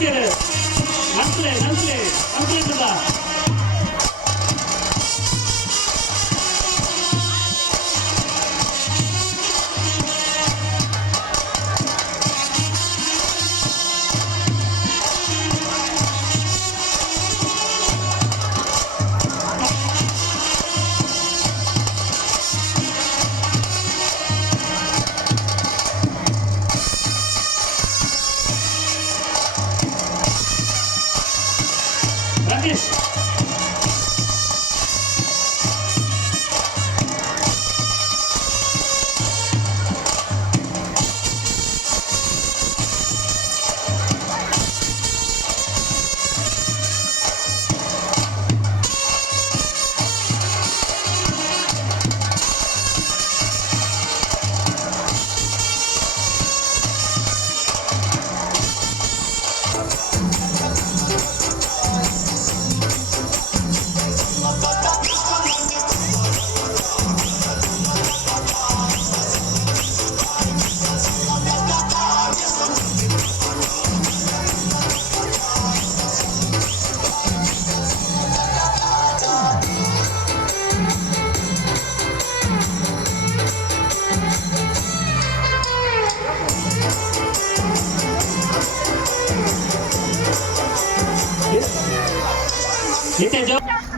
ಸದಸ್ಯರು ನಂತಲೇ ರಾಕೇಶ್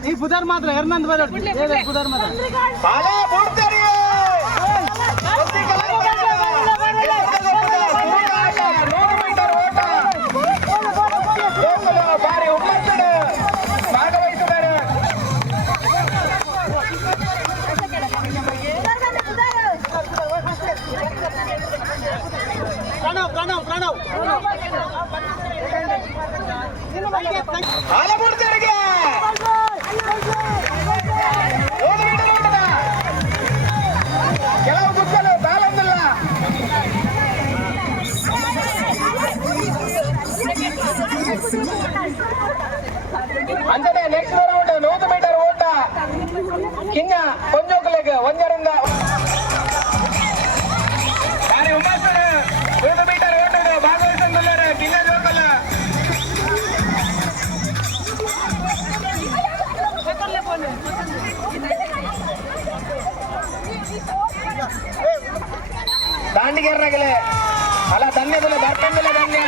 ಈ ಬುಧರ್ ಮಾತ್ರ ಹರ್ನಂದ್ ಬರೋದು ಬುಧರ್ ಮಾತ್ರ ಪ್ರಣವ್ ಕೆಲವು ಗುಕ್ಕಲು ಸಾಲೊಂದಿಲ್ಲ. ಅಂಜನೆ ನೆಕ್ಸ್ಟ್ ರೌಂಡ್ 100 ಮೀಟರ್ ಓಟ ಕಿಂಗ ಪಂಜೋಕಲೆಗೆ ಒಂದರಿಂದ 100 ಮೀಟರ್ ಓಟದ ಭಾಗವಹಿಸಿದ್ದಾರೆ ಕಿಂಗ ಜೋಕಲ. ದಾಂಡಿಗೇರ್ನಾಗಲೇ ಅಲ್ಲ ಧನ್ಯದಲ್ಲ ಬರ್ಪಂದಿಲ್ಲ ಧನ್ಯ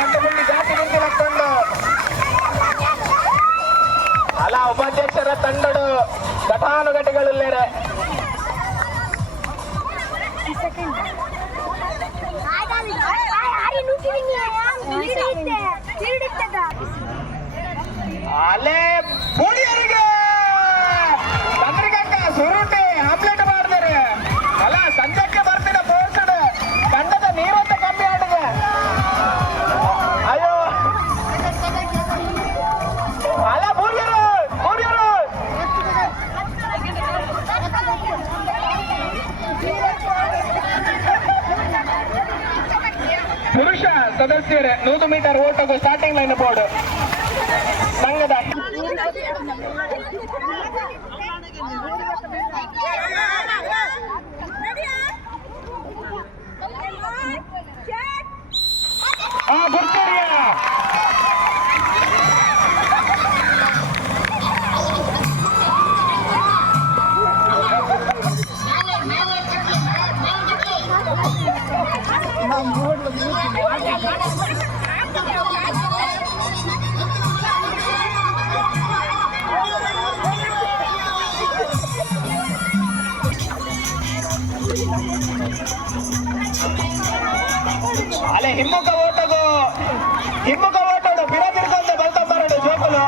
ರಂಟು ಗುಂಡಿ ಜಾತಿ ಗುಂಡಿ ಹಾಕೊಂಡು ಅಲ್ಲ ಉಪಾಧ್ಯಕ್ಷರ ತಂಡಡು ಘಟಾನುಘಟಿಗಳಿಲ್ಲೇರೆ ಅಲ್ಲೇ ಬೋಡಿಯವರಿಗೆ ಚಂದ್ರಿಕಕ್ಕ ಸುರುಟಿ ಆಮ್ಲೆಟ್ ಮಾಡಿದರೆ ಅಲ್ಲ ಸಂಜೆಕ್ಕೆ ಬರ್ತಿದ ಪೋರ್ಸಡ್ ಗಂಡದ ನೀರಂತ ಕಮ್ಮಿ ಆಡಿದೆ. ಅಯ್ಯೋ ಅಲ್ಲ ಬೂರ್ಯರು ಪುರುಷ ಸದಸ್ಯರೇ 100 ಮೀಟರ್ ಓಟಕ್ಕೂ ಸ್ಟಾರ್ಟಿಂಗ್ ಲೈನ್ ಬೋರ್ಡ್ ಸಂಘದ ಅಲ್ಲೇ ಹಿಮ್ಮುಖ ಓಟೋಡು ಬಿರ ತಿರ್ಕೊಂಡೆ ಬಲ್ತಂಬರಡು ಜೋಕುಲು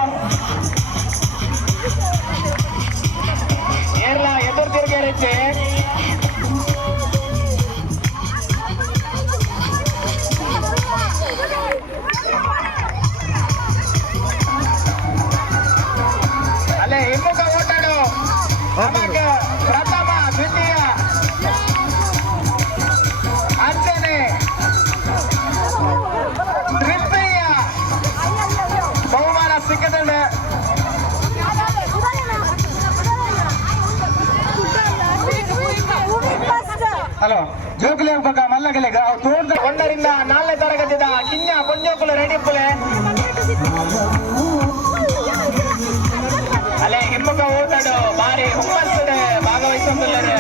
ಏರ್ಲ ಎದುರು ತಿರ್ಗೇರಿಸಿ ಅಲ್ಲೇ ಹಿಮ್ಮುಖ ಓಟಾಡು ನಮಗೆ ಪ್ರಥಮ ದ್ವಿತೀಯ ಅಂಜನೆ ತೃತೀಯ ಬಹುಮಾನ ಸಿಕ್ಕದಂಡೆ. ಹಲೋ ಜೋಕುಲಿ ಹೋಗ್ಬೇಕ ಮಲ್ಲಗಲಿಗ 1ರಿಂದ 4ನೇ ತರಗತಿದ ಕಿಂಜ ಪಂಜೋಕ ಜೋಕುಲು ರೆಡಿ ಪುಲೆ ಅಲೆ ಹಿಮ್ಮುಖ ಓಟಡು ಬಾರಿ ಹುಮ್ಮಸ್ಸು ಭಾಗವಹಿಸುತ್ತಿದ್ದಾರೆ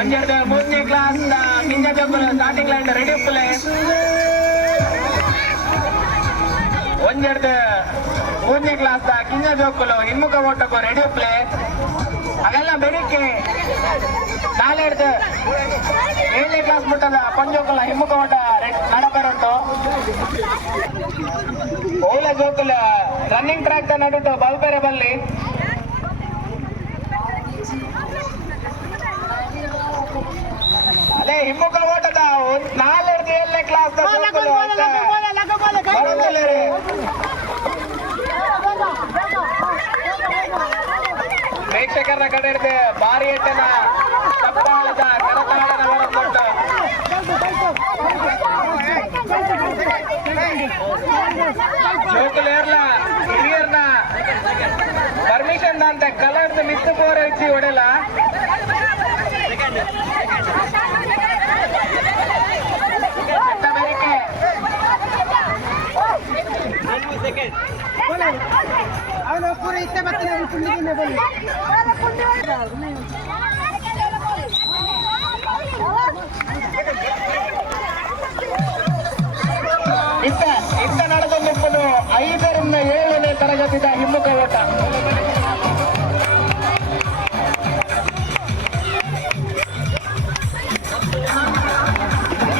ಒಂದೆರಡು ಮೂರನೇ ಕ್ಲಾಸ್ ಕಿಂಜ ಜೋಕುಲು ಸ್ಟಾರ್ಟಿಂಗ್ ಲೈನ್ ರೆಡಿ ಪುಲೆ ಒಂದೆರಡು ಮೂರನೇ ಕ್ಲಾಸ್ ಕಿಂಜ ಜೋಕುಲು ಹಿಮ್ಮುಖ ಓಟಕ್ಕೂ ರೆಡಿ ಪ್ಲೇ ಹಾಗೆಲ್ಲ ಬೆಳಿಗ್ಗೆ ನಾಳೆಡ್ದು 7ನೇ ಕ್ಲಾಸ್ ಮುಟ್ಟದ ಪಂಜೋಕುಲ ಹಿಮ್ಮುಖ ಓಟ ನಡಬರುಂಟು ಓಲ ಜೋಕುಲ ರನ್ನಿಂಗ್ ಟ್ರ್ಯಾಕ್ ನಡುಟು ಬಲ್ಬೇರೆ ಬಲ್ಲಿ ಅಲ್ಲೇ ಹಿಮ್ಮುಖ ಓಟದ 7ನೇ ಕ್ಲಾಸ್ ಪ್ರೇಕ್ಷಕರ ಕಡೆ ಹಿಡಿದು ಭಾರಿ ಎಟ್ಟನ ತಪ್ಪಾಳದ ಕರತಾಳನ ಹೊರಕೊಂಡು ಜೋಕುಲೇರ್ಲ ಹಿರಿಯರ್ನ ಪರ್ಮಿಷನ್ ಅಂತ ಕಲರ್ದು ಮಿತ್ತು ಬೋರ ಇಚ್ಚಿ ಹೊಡೆಲ್ಲ ಅವನು ಪೂರ ಇತ್ತೆ ಬರ್ತಾನೆ ಪುಂಡಿಗಿಂದ ಬನ್ನಿ ಇತ್ತ ನಡೆದೊಂದು 5ರಿಂದ 7ನೇ ತರಗತಿದ ಹಿಮ್ಮುಖ ಓಟ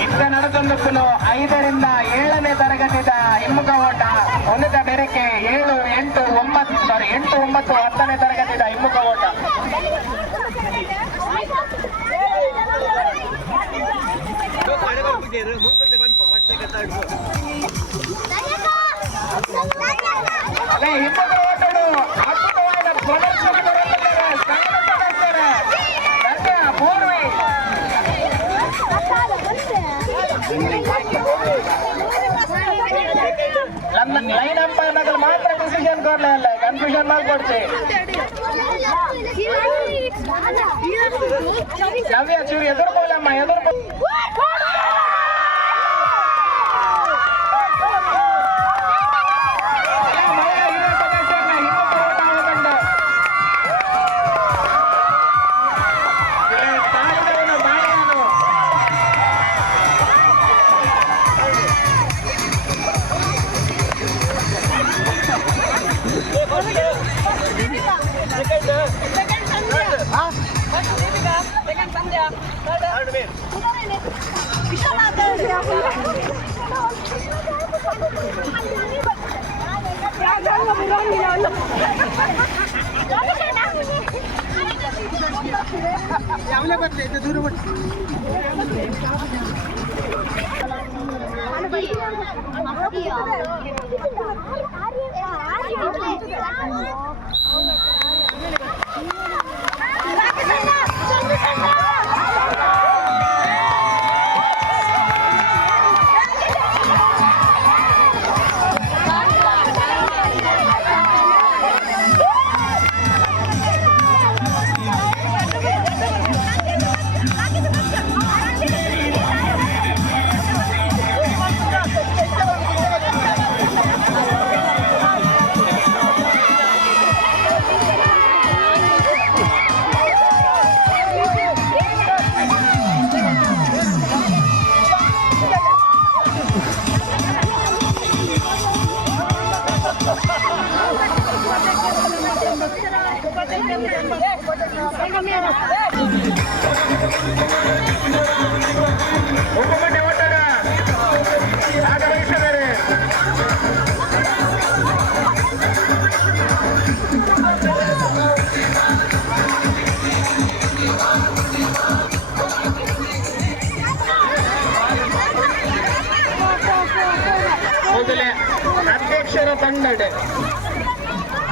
ಇತ್ತ ನಡೆದೊಂದು 5ರಿಂದ 7ನೇ ತರಗತಿದ ಹಿಮ್ಮುಖ ಓಟ ಒಂದದ ಬೆರಕೆ 7, 8, 9 10ನೇ ತರಗತಿದ ಹಿಮ್ಮುಖ ಓಟ ಅದೇ ಹಿಮ್ಮುಖ ಓಟಗಳು ಅದ್ಭುತವಾದ ಪ್ರದರ್ಶನ ಪೂರ್ವಿ ಲೈನ್ ಅಂಪೈರ್ ನಗಲು ಮಾತ್ರ ಡಿಸಿಷನ್ ಕೊಡ್ಲಿಲ್ಲ ಕನ್ಫ್ಯೂಷನ್ ಮಾಡ್ಕೊಡ್ತಿ ನವ್ಯ ಚೂರು ಎದುರ್ಬೋಲಮ್ಮ ಎದುರ್ಬೋ ಯಾವಲೇ ಬರ್ಲಿ ದೂರ ಬಿಟ್ಟು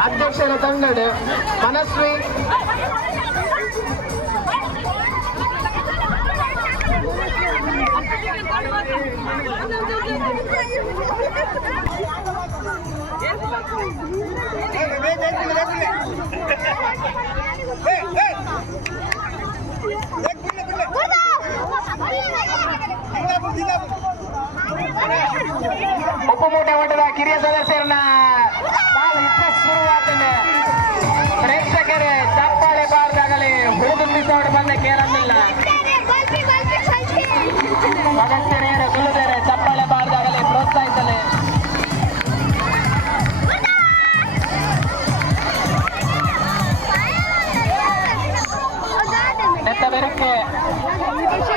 ಅಧ್ಯಕ್ಷರ ತಂಡಡೆ ಮನಸ್ವಿ ಕಿರಿಯ ಸದಸ್ಯರನ್ನ ಶುರುವಾಗ್ತದೆ. ಪ್ರೇಕ್ಷಕರೇ ಚಪ್ಪಾಳೆ ಬಾರ್ದಾಗಲಿ ಹುಡುಗಿಸೋಡು ಬಂದ ಕೇಳಂಗಿಲ್ಲ. ಸದಸ್ಯರೇನು ತುಳಿದರೆ ಚಪ್ಪಾಳೆ ಬಾರ್ದಾಗಲಿ ಪ್ರೋತ್ಸಾಹಿಸಲಿ. ನೆತ್ತ ಬೆರಕೆ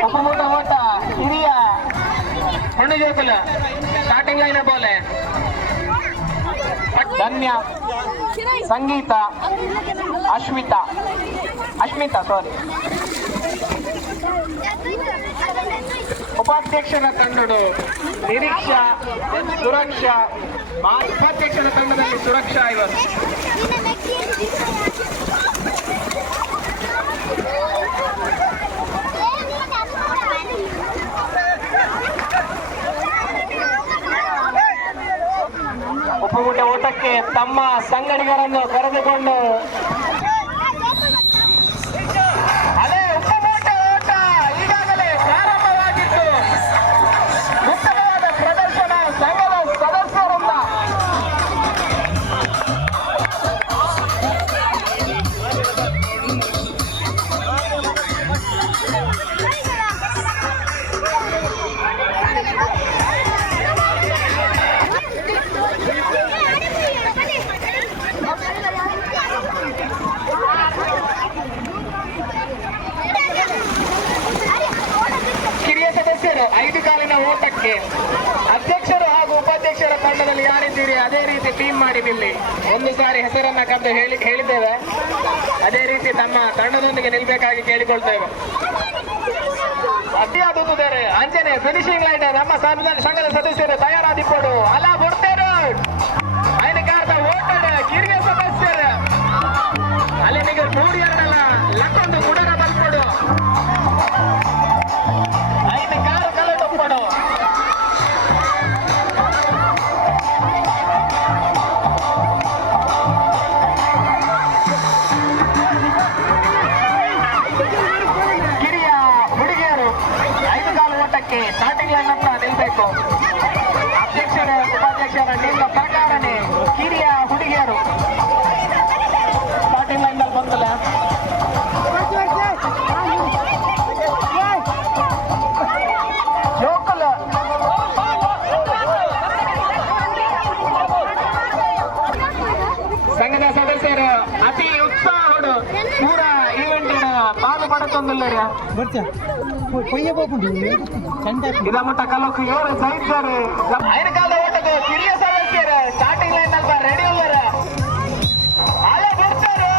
ಉಪಮೂಟ ಓಟ ಹಿರಿಯ ಹೆಣ್ಣು ಜೋಕುಲ ಸ್ಟಾರ್ಟಿಂಗ್ ಲೈನ್ ಬೋಲೆ ಧನ್ಯ ಸಂಗೀತ ಅಶ್ಮಿತಾ ಸಾರಿ ಉಪಾಧ್ಯಕ್ಷರ ತಂಡಡು ನಿರೀಕ್ಷಾ ಸುರಕ್ಷಾ ಉಪಾಧ್ಯಕ್ಷರ ತಂಡದಲ್ಲಿ ಸುರಕ್ಷಾ ಇವರು ಉಪಮೂಟ ಓಟಕ್ಕೆ ತಮ್ಮ ಸಂಗಡಿಗರನ್ನು ಕರೆದುಕೊಂಡು ಅದೇ ಉಪಮೂಟ ಓಟ ಈಗಾಗಲೇ ಪ್ರಾರಂಭವಾಗಿತ್ತು. ಉತ್ತಮವಾದ ಪ್ರದರ್ಶನ ಸಂಘದ ಸದಸ್ಯರಿಂದ. ಕಿರಿಯ ಸದಸ್ಯರು 5 ಕಾಲಿನ ಓಟಕ್ಕೆ ಅಧ್ಯಕ್ಷರು ಹಾಗೂ ಉಪಾಧ್ಯಕ್ಷರ ತಂಡದಲ್ಲಿ ಯಾರಿದ್ದೀರಿ ಅದೇ ರೀತಿ ಟೀಮ್ ಮಾಡಿ ನಿಲ್ಲಿ. ಒಂದು ಸಾರಿ ಹೆಸರನ್ನ ಕರೆದು ಹೇಳಿದ್ದೇವೆ, ಅದೇ ರೀತಿ ತಮ್ಮ ತಂಡದೊಂದಿಗೆ ನಿಲ್ಬೇಕಾಗಿ ಕೇಳಿಕೊಳ್ತೇವೆ. ಅಡ್ಡಿಯಾಗುತ್ತಿದ್ದಾರೆ ಅಂಜನೆ ಫಿನಿಶಿಂಗ್ ಲೈನ್. ನಮ್ಮ ಸಂಘದ ಸದಸ್ಯರು ತಯಾರಾದಿಪ್ಪಡು ಅಲ್ಲ ಕೊಡ್ತೇರು ಐನಕಾರದ ಓಟದ ಕಿರಿಯ ಸದಸ್ಯರು ಅಲ್ಲಿ ನಿಮಗೆ 3-2 ಲಕ್ಕೊಂದು ಗುಡಗ ಬಲ್ಪಡು ಐನಕಾರ ಕಲಟೊಪ್ಪಡು. ಕಿರಿಯ ಹುಡುಗಿಯರು 5 ಕಾಲು ಓಟಕ್ಕೆ ಸ್ಟಾರ್ಟಿಂಗ್ ಲೈನ್ ಹತ್ರ ನಿಲ್ಬೇಕು. ಅಧ್ಯಕ್ಷರ ಉಪಾಧ್ಯಕ್ಷರ ನಿಲ್ಲ ಪ್ರಕಾರನೇ ಕಿರಿಯ ಹುಡುಗಿಯರು ಸ್ಟಾರ್ಟಿಂಗ್ ಲೈನ್ ನಲ್ಲಿ ಬಂದಲ್ಲ. ಜೋಕುಲ ಸಂಘದ ಸದಸ್ಯರು ಅತಿ ಉತ್ಸಾಹಡು ಪೂರ ಈವೆಂಟಿನ ಪಾಲು ಪಡತೊಂದಿಲ್ಲ. ಇದ ಮಟ್ಟ ಕಲೋಕು ಏರು ಸಹಿದ್ದಾರೆ. 5 ಕಾಲ ಓಟದ ಕಿರಿಯ ಸದಸ್ಯರು ಸ್ಟಾರ್ಟಿಂಗ್ ಲೈನ್ ಅಲ್ಪ ರೆಡಿ ಅಲ್ಲರ ಅಲ್ಲ ಬರ್ತಾರೆ.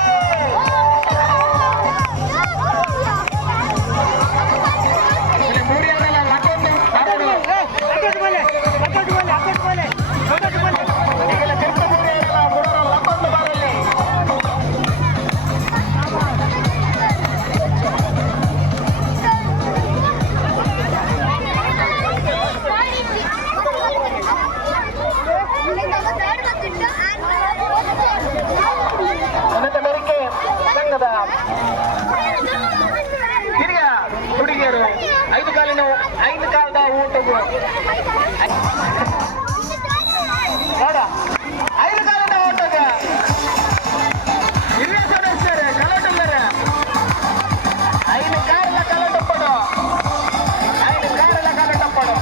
ಸಂಘದ ಹಿರಿಯ ಹುಡುಗಿಯರು 5 ಕಾಲದ ಊಟವು ನೋಡ 5 ಕಾಲದ ಓಟದ ಹಿರಿಯ ಸದಸ್ಯರು ಕಲಟಲ್ಲರ 5 ಕಾಲ ಕಲಟಪ್ಪಡು 5 ಕಾಲ ಕಲಟಪ್ಪಡು.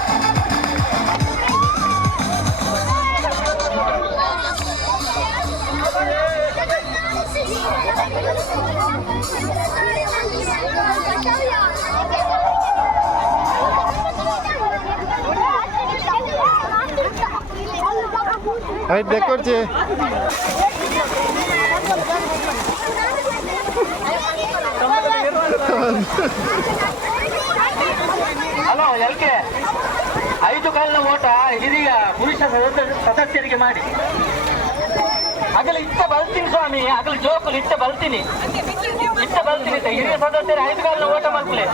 Ay, de coche. Hello LK 5 ಕಾಲಿನ ಓಟ ಇದೀಗ ಪುರುಷ ಸದಸ್ಯರಿಗೆ ಮಾಡಿ. ಆಗಲ ಇಷ್ಟ ಬಲ್ತೀನಿ ಸ್ವಾಮಿ, ಆಗಲ ಜೋಕುಲು ಇಷ್ಟ ಬಲ್ತೀನಿ ಹಿರಿಯ ಸದಸ್ಯರು 5 ಕಾಲಿನ ಓಟ ಮಾಡ್ಕೊಳ್ಳಿ.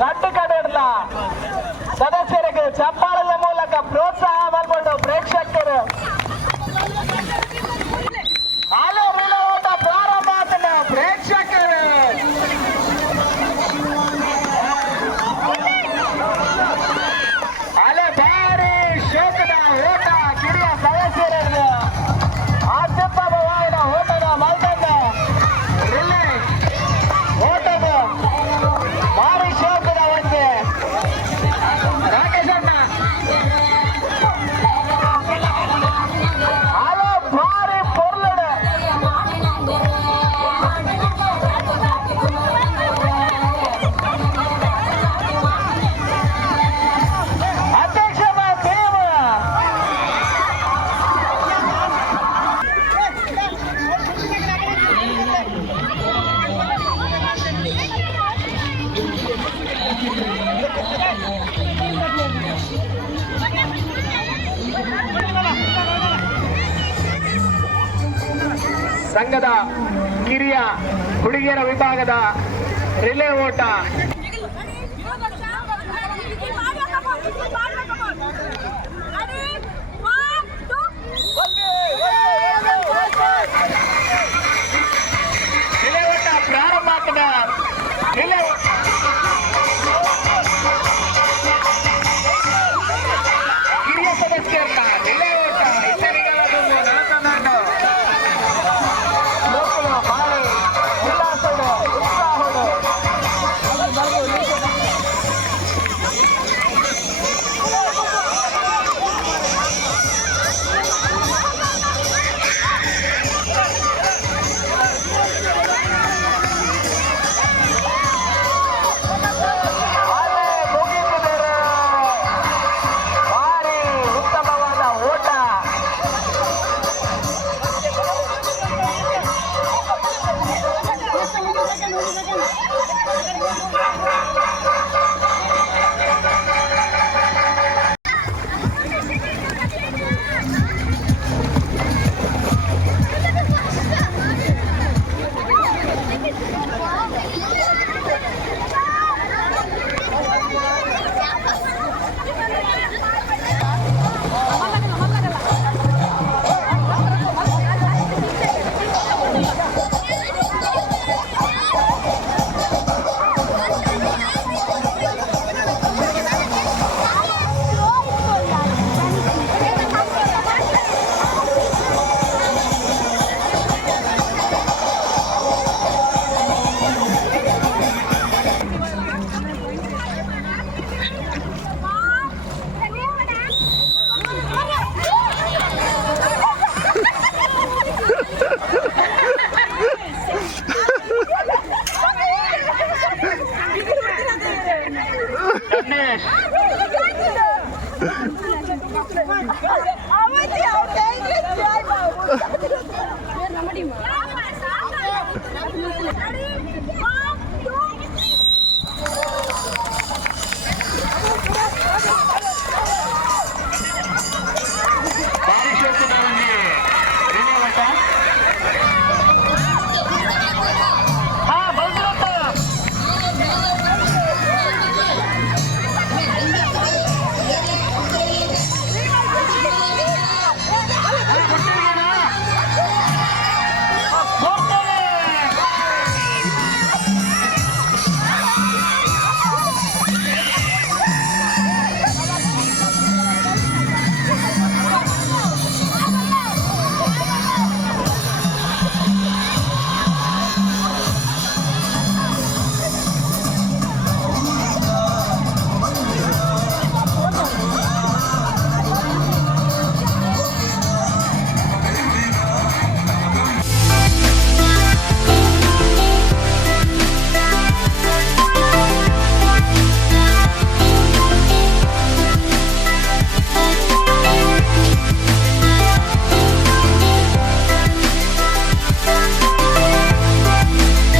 ರಟ್ಟು ಕಡೆಲ್ಲ ಸದಸ್ಯರಿಗೆ ಚಪ್ಪಾಳದ ಮೂಲಕ ಪ್ರೋತ್ಸಾಹ ಮಾಡಿಕೊಂಡು ಪ್ರೇಕ್ಷಕರು ಹಾಲು ಮೀನು ಓಟ ಪ್ರಾರಂಭ ಆಗ್ತದೆ ಪ್ರೇಕ್ಷಕರು ಅಲೆ ಭಾರಿ ಶೋಕದ ಓಟ ಕಿರಿಯ ಸದಸ್ಯರಿಗೆ ಅತ್ಯುತ್ತಮವಾದ ಓಟದ ಮೈದಾನ ರಿಲೇ ಓಟದ ಭಾರಿ ಶೋಕದ ಒಂದೇ ರಾಕೇಶ್ ಅಣ್ಣ ಹಲೋ ಭಾರಿ ಪೊರ್ಲಡು ಅಧ್ಯಕ್ಷರ ಟೀಮ್ ಸಂಘದ ಕಿರಿಯ ಹುಡುಗಿಯರ ವಿಭಾಗದ ರಿಲೇ ಓಟ ರಿಲೇ ಓಟ ಪ್ರಾರಂಭ ಆಗ್ತದೆ ರಿಲೇ ಕಿರಿಯ ಸದಸ್ಯರನ್ನ ರಿಲೇ ಓಟ ಇತರಿಗಳದೊಂದು ನಾಟನಾಡು ಲೋಕಲು ಭಾರಿ ಉಲ್ಲಾಸದ ಉತ್ಸಾಹದ ಅಲ್ಲೇ ಮುಗಿಸಿದರು ಭಾರಿ ಉತ್ತಮವಾದ ಓಟ ಗಣೇಶ್